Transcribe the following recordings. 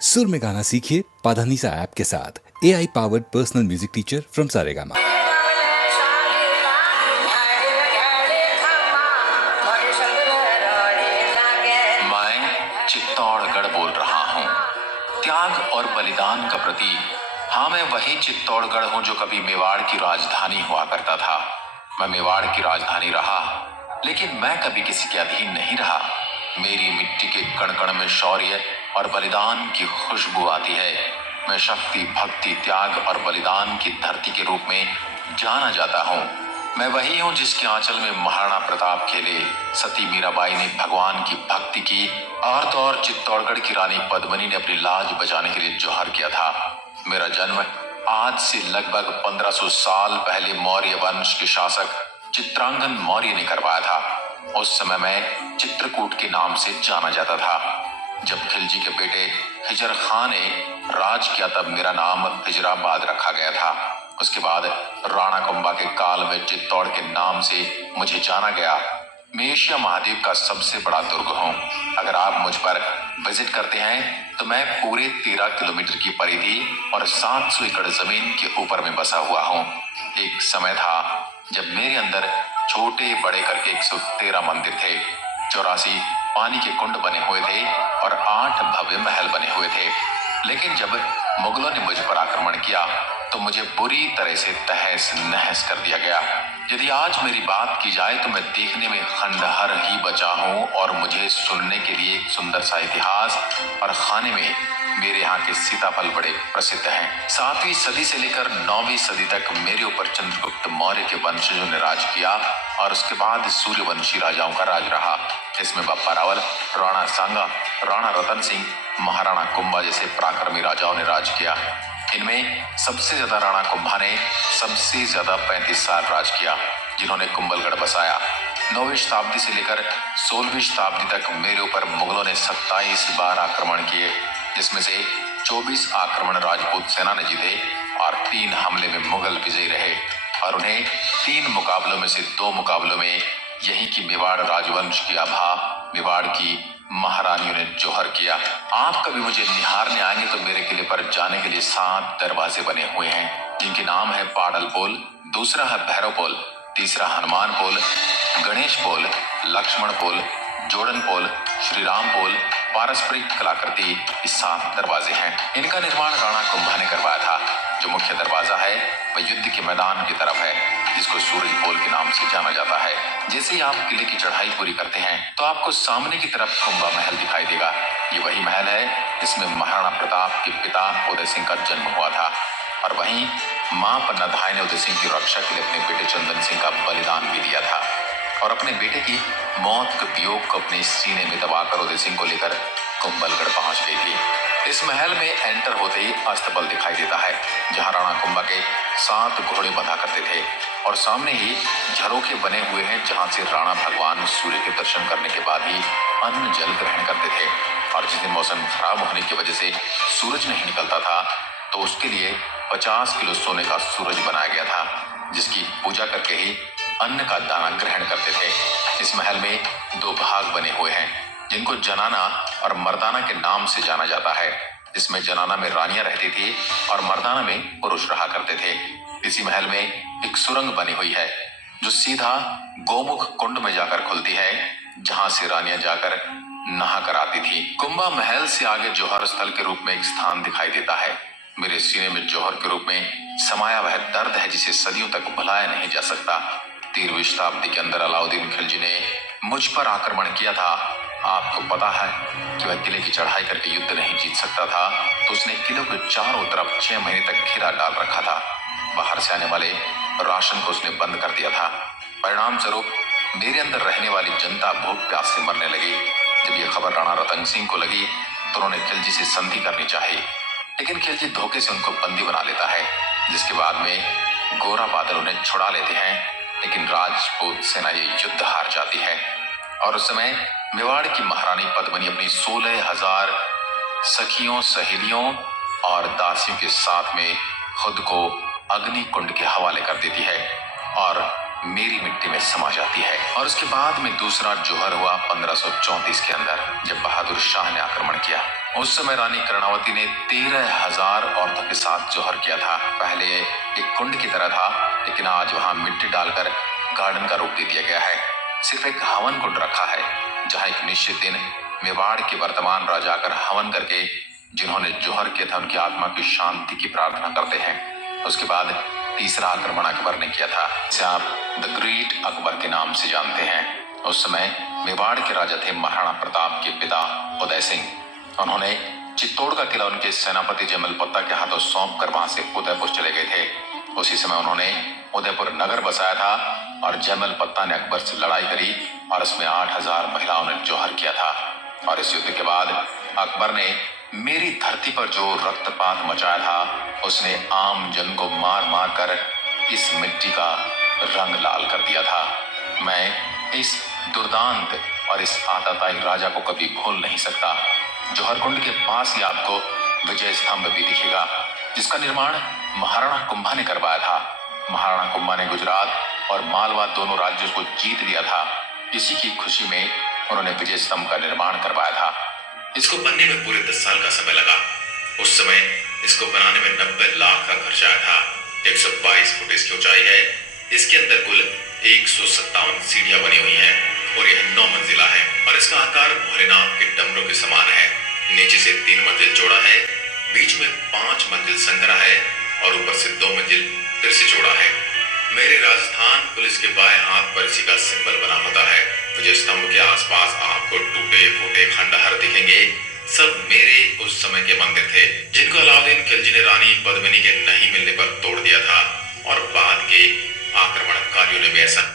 सुर में गाना सीखिए पाधानीसा ऐप के साथ। AI powered personal music teacher from Saregama. मैं चित्तौड़गढ़ बोल रहा हूँ, त्याग और बलिदान का प्रतीक। हाँ, मैं वही चित्तौड़गढ़ हूँ जो कभी मेवाड़ की राजधानी हुआ करता था। मैं मेवाड़ की राजधानी रहा, लेकिन मैं कभी किसी के अधीन नहीं रहा। मेरी मिट्टी के कण कण में शौर्य और बलिदान की खुशबू आती है। मैं शक्ति, भक्ति, त्याग और बलिदान की धरती के रूप में जाना जाता हूँ। मैं वही हूँ जिसके आंचल में महाराणा प्रताप खेले, सती मीराबाई ने भगवान की भक्ति की और तो और चित्तौड़गढ़ की रानी पद्मिनी ने अपनी लाज बचाने के लिए जौहर किया था। मेरा जन्म आज से लगभग 1500 साल पहले मौर्य वंश के शासक चित्रांगन मौर्य ने करवाया था। उस समय मैं चित्रकूट के नाम से जाना जाता था। जब खिलजी के बेटे हिजर खां ने राज किया तब मेरा नाम हिजराबाद रखा गया था। उसके बाद राणा कुंभा के काल में चित्तौड़ के नाम से मुझे जाना गया। मैं एशिया महाद्वीप का सबसे बड़ा दुर्ग हूँ। अगर आप मुझ पर विजिट करते हैं तो मैं पूरे 13 किलोमीटर की परिधि और 700 एकड़ जमीन के ऊपर में बसा हुआ हूँ। एक समय था जब मेरे अंदर छोटे बड़े करके 113 मंदिर थे, 84 पानी के कुंड बने हुए थे और 8 भव्य महल बने हुए थे। लेकिन जब मुगलों ने मुझ पर आक्रमण किया तो मुझे बुरी तरह से तहस नहस कर दिया गया। यदि आज मेरी बात की जाए तो मैं देखने में खंडहर ही बचा हूँ और मुझे सुनने के लिए एक सुंदर सा इतिहास और खाने में मेरे यहाँ के सीताफल बड़े प्रसिद्ध हैं। 7वीं सदी से लेकर 9वीं सदी तक मेरे ऊपर चंद्रगुप्त मौर्य के वंशजों ने राज किया और उसके बाद सूर्यवंशी राजाओं का राज रहा। इसमें बप्पा रावल, राणा सांगा, राणा रतन सिंह, महाराणा कुंभा जैसे पराक्रमी राजाओं ने राज किया। इनमें सबसे ज्यादा राणा कुंभा ने सबसे ज्यादा 35 साल राज किया, जिन्होंने कुंभलगढ़ बसाया। 9वीं शताब्दी से लेकर 16वीं शताब्दी तक मेरे ऊपर मुगलों ने 27 बार आक्रमण किए, जिसमें से 24 आक्रमण राजपूत सेना ने जीते और 3 हमले में मुगल विजयी रहे और उन्हें 3 मुकाबलों में से 2 मुकाबलों में यहीं की मेवाड़ राजवंश की आभा मेवाड़ की महारानियों ने जौहर किया। आप कभी मुझे निहारने आएंगे तो मेरे किले पर जाने के लिए 7 दरवाजे बने हुए हैं, जिनके नाम है पाडल पोल, दूसरा है भैरव पोल, तीसरा हनुमान पोल, गणेश पोल, लक्ष्मण पोल, जोड़न पोल, श्री राम पोल, पारस्परिक कलाकृति। 7 दरवाजे हैं। इनका निर्माण राणा कुंभा ने करवाया था। जो मुख्य दरवाजा है वह युद्ध के मैदान की तरफ है, जिसको सूरज पोल के नाम से जाना जाता है। जैसे ही आप किले की चढ़ाई पूरी करते हैं तो आपको सामने की तरफ कुंभा महल दिखाई देगा। ये वही महल है जिसमें महाराणा प्रताप के पिता उदय सिंह का जन्म हुआ था और वहीं मां पन्ना धाय ने उदय सिंह की रक्षा के लिए अपने बेटे चंदन सिंह का बलिदान भी दिया था और अपने बेटे की मौत के वियोग को अपने सीने में दबाकर उदय सिंह को लेकर कुंभलगढ़ पहुंच गई थी। इस महल में एंटर होते ही अस्तबल दिखाई देता है, जहां राणा कुंभा के 7 घोड़े बंधा करते थे और सामने ही झरोखे बने हुए हैं, जहां से राणा भगवान सूर्य के दर्शन करने के बाद ही अन्न जल ग्रहण करते थे। और जिस दिन मौसम खराब होने की वजह से सूरज नहीं निकलता था तो उसके लिए 50 किलो सोने का सूरज बनाया गया था, जिसकी पूजा करके ही अन्न का दाना ग्रहण करते थे। इस महल में 2 भाग बने हुए हैं, जिनको जनाना और मर्दाना के नाम से जाना जाता है, जिसमें जनाना में रानियां रहती थी और मर्दाना में पुरुष रहा करते थे। इसी महल में एक सुरंग बनी हुई है जो सीधा गोमुख कुंड में जाकर खुलती है, जहां से रानियां जाकर नहा कर आती थी। कुंभा महल से आगे जौहर स्थल के रूप में एक स्थान दिखाई देता है। मेरे सीने में जौहर के रूप में समाया वह दर्द है जिसे सदियों तक भुलाया नहीं जा सकता। 13वीं शताब्दी के अंदर अलाउद्दीन खिलजी ने मुझ पर आक्रमण किया था। आपको पता है कि वह किले की चढ़ाई करके युद्ध नहीं जीत सकता था, तो उसने किले को चारों तरफ 6 महीने तक घेरा डाल रखा था। बाहर से आने वाले राशन को उसने बंद कर दिया था। परिणाम स्वरूप मेरे अंदर रहने वाली जनता भूख प्यास से मरने लगी। जब यह खबर राणा रतन सिंह को लगी तो उन्होंने खिलजी से संधि करनी चाहिए, लेकिन खिलजी धोखे से उनको बंदी बना लेता है, जिसके बाद में गोरा बादल उन्हें छुड़ा लेते हैं। लेकिन राजपूत सेना ये युद्ध हार जाती है और उस समय मेवाड़ की महारानी पद्मिनी अपनी 16,000 सखियों, सहेलियों और दासियों के साथ में खुद को अग्नि कुंड के हवाले कर देती है और मेरी मिट्टी में समा जाती है। और उसके बाद में दूसरा जोहर हुआ 1534 के अंदर, जब बहादुर शाह ने आक्रमण किया। उस समय रानी कर्णावती ने 13,000 औरतों के साथ जोहर किया था। पहले एक कुंड की तरह था, लेकिन आज वहां मिट्टी डालकर गार्डन का रूप दे दिया गया है। सिर्फ एक हवन कुंड रखा है, जहां एक निश्चित दिन मेवाड़ के वर्तमान राजा आकर हवन करके जिन्होंने जोहर किया था उनकी आत्मा की शांति की प्रार्थना करते हैं। उसके बाद तीसरा आक्रमण अकबर ने किया था, जिसे आप द ग्रेट अकबर के नाम से जानते हैं। उस समय मेवाड़ के राजा थे महाराणा प्रताप के पिता उदय सिंह। उन्होंने चित्तौड़ का किला उनके सेनापति जयमल पत्ता के हाथों सौंप कर वहां से उदयपुर चले गए थे। उसी समय उन्होंने उदयपुर नगर बसाया था और जयमल पत्ता ने अकबर से लड़ाई करी और उसमें 8,000 महिलाओं ने जोहर किया था। और इस युद्ध के बाद अकबर ने मेरी धरती पर जो रक्तपात मचाया था, उसने आम जन को मार मार कर इस मिट्टी का रंग लाल कर दिया था। मैं इस दुर्दांत और इस आतताई राजा को कभी भूल नहीं सकता। जौहर कुंड के पास ही आपको विजय स्तंभ भी दिखेगा, जिसका निर्माण महाराणा कुंभा ने करवाया था। महाराणा कुंभा ने गुजरात और मालवा दोनों राज्यों को जीत लिया था। इसी की खुशी में उन्होंने विजय स्तंभ का निर्माण करवाया था। इसको बनने में पूरे 10 साल का समय लगा। उस समय इसको बनाने में 90 लाख का खर्च आया था। 122 फुट इसकी ऊंचाई है। इसके अंदर कुल 157 सीढ़ियां बनी हुई हैं और यह 9 मंजिला है और इसका आकार भोलेनाथ के डमरू के समान है। नीचे से 3 मंजिल चौड़ा है, बीच में 5 मंजिल संकरा है और ऊपर से 2 मंजिल फिर से चौड़ा है। मेरे राजस्थान पुलिस के बाएं हाथ पर इसी का सिंबल बना होता है। विजय स्तंभ के आसपास आपको टूटे फूटे खंडहर दिखेंगे। सब मेरे उस समय के मंदिर थे, जिनको अलाउद्दीन खिलजी ने रानी पद्मिनी के नहीं मिलने पर तोड़ दिया था और बाद के आक्रमणकारियों ने भी ऐसा।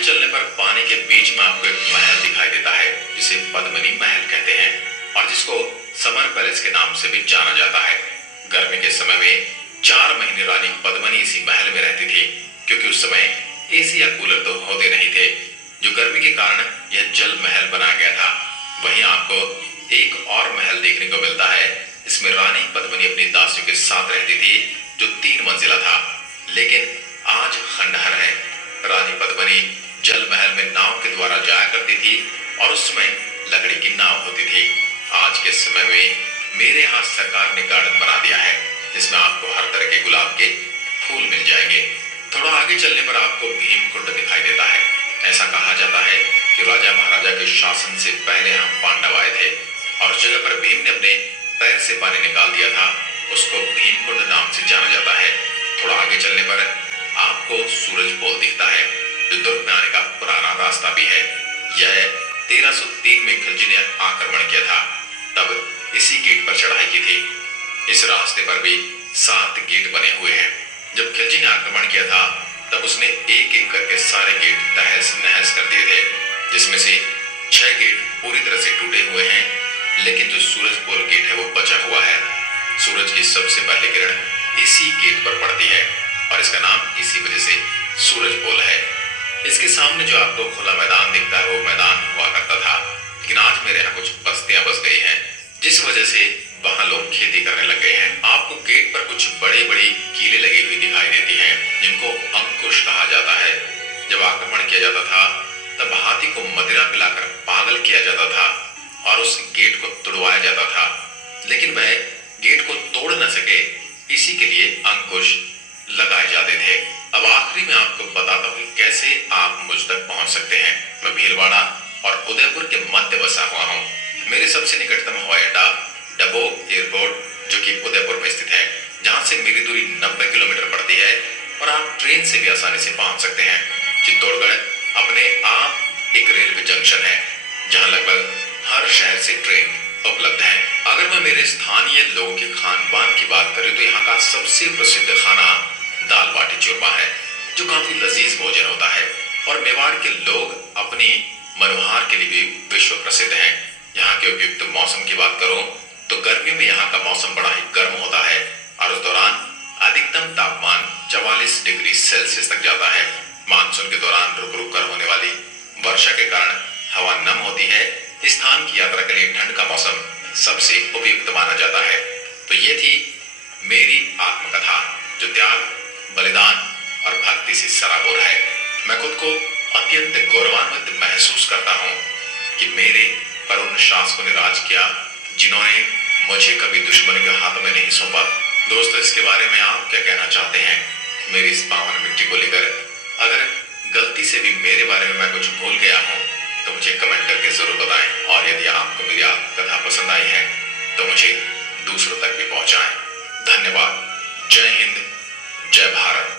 चलने पर पानी के बीच में आपको एक महल दिखाई देता है, जिसे पद्मिनी महल कहते हैं और जिसको समर पैलेस के नाम से भी जाना जाता है। गर्मी के समय में 4 महीने रानी पद्मिनी इसी महल में रहती थी, क्योंकि उस समय एसी या कूलर तो होते नहीं थे, जो गर्मी के कारण यह जल महल बनाया गया था। वहीं आपको एक और महल देखने को मिलता है। इसमें रानी पद्मिनी अपनी दासियों के साथ रहती थी, जो 3 मंजिला था, लेकिन आज खंडहर है। रानी पद्मिनी जल महल में नाव के द्वारा जाया करती थी और उस समय लकड़ी की नाव होती थी। आज के समय में मेरे यहाँ सरकार ने गार्डन बना दिया है, जिसमें आपको हर तरह के गुलाब के फूल मिल जाएंगे। थोड़ा आगे चलने पर आपको भीम कुंड दिखाई देता है। ऐसा कहा जाता है कि राजा महाराजा के शासन से पहले हम पांडव आए थे और उस जगह पर भीम ने अपने पैर से पानी निकाल दिया था, उसको भीमकुंड नाम से जाना जाता है। थोड़ा आगे चलने पर आपको सूरज पोल दिखता है, जो दुर्ग में आने का पुराना रास्ता भी है। यह 1303 में खिलजी ने आक्रमण किया था, तब इसी गेट पर चढ़ाई की थी। इस रास्ते पर भी 7 गेट बने हुए हैं। जब खिलजी ने आक्रमण किया था तब उसने एक एक करके सारे गेट तहस नहस कर दिए थे, जिसमें से 6 गेट पूरी तरह से टूटे हुए हैं, लेकिन जो सूरज पोल गेट है वो बचा हुआ है। सूरज की सबसे पहली किरण इसी गेट पर पड़ती है और इसका नाम इसी वजह से सूरज पोल है। इसके सामने जो आपको खुला मैदान दिखता है वो मैदान हुआ करता था, लेकिन आज मेरे यहाँ कुछ बस्तियां बस गई हैं, जिस वजह से वहां लोग खेती करने लग गए हैं। आपको गेट पर कुछ बड़ी बड़ी कीलें लगी हुई दिखाई देती हैं, जिनको अंकुश कहा जाता है। जब आक्रमण किया जाता था तब हाथी को मदिरा पिलाकर पागल किया जाता था और उस गेट को तोड़वाया जाता था, लेकिन वह गेट को तोड़ न सके, इसी के लिए अंकुश लगाए जाते थे। अब आखिरी में आपको बताता हूँ कैसे आप मुझ तक पहुंच सकते हैं। मैं भीलवाड़ा और उदयपुर के मध्य बसा हुआ हूँ। मेरे सबसे निकटतम हवाई अड्डा डबोक एयरपोर्ट, जो कि उदयपुर में स्थित है, जहां से मेरी दूरी 90 किलोमीटर पड़ती है और आप ट्रेन से भी आसानी से पहुंच सकते हैं। चित्तौड़गढ़ अपने आप एक रेलवे जंक्शन है, जहां लगभग हर शहर से ट्रेन उपलब्ध है। अगर मैं मेरे स्थानीय लोगों के खान पान की बात करूं तो यहाँ का सबसे प्रसिद्ध खाना दाल बाटी चूरमा है, जो काफी लजीज भोजन होता है और मेवाड़ के लोग अपनी मनोहार के लिए भी विश्व प्रसिद्ध हैं। यहाँ के उपयुक्त मौसम की बात करूं तो गर्मी में यहाँ का मौसम बड़ा ही गर्म होता है और उस दौरान अधिकतम तापमान 44 डिग्री सेल्सियस तक जाता है। मानसून के दौरान रुक रुक कर होने वाली वर्षा के कारण हवा नम होती है। स्थान की यात्रा के लिए ठंड का मौसम सबसे उपयुक्त माना जाता है। तो ये थी मेरी आत्मकथा, जो त्याग, बलिदान और भक्ति से सराबोर है। मैं खुद को अत्यंत गौरवान्वित महसूस करता हूँ कि मेरे पर उन शासकों ने राज किया जिन्होंने मुझे कभी दुश्मन के हाथों में नहीं सौंपा। दोस्तों, इसके बारे में आप क्या कहना चाहते हैं मेरी इस पावन मिट्टी को लेकर? अगर गलती से भी मेरे बारे में मैं कुछ भूल गया हूँ तो मुझे कमेंट करके जरूर बताएं, और यदि आपको मेरी कथा पसंद आई है तो मुझे दूसरों तक भी पहुंचाएं। धन्यवाद। जय हिंद, जय भारत।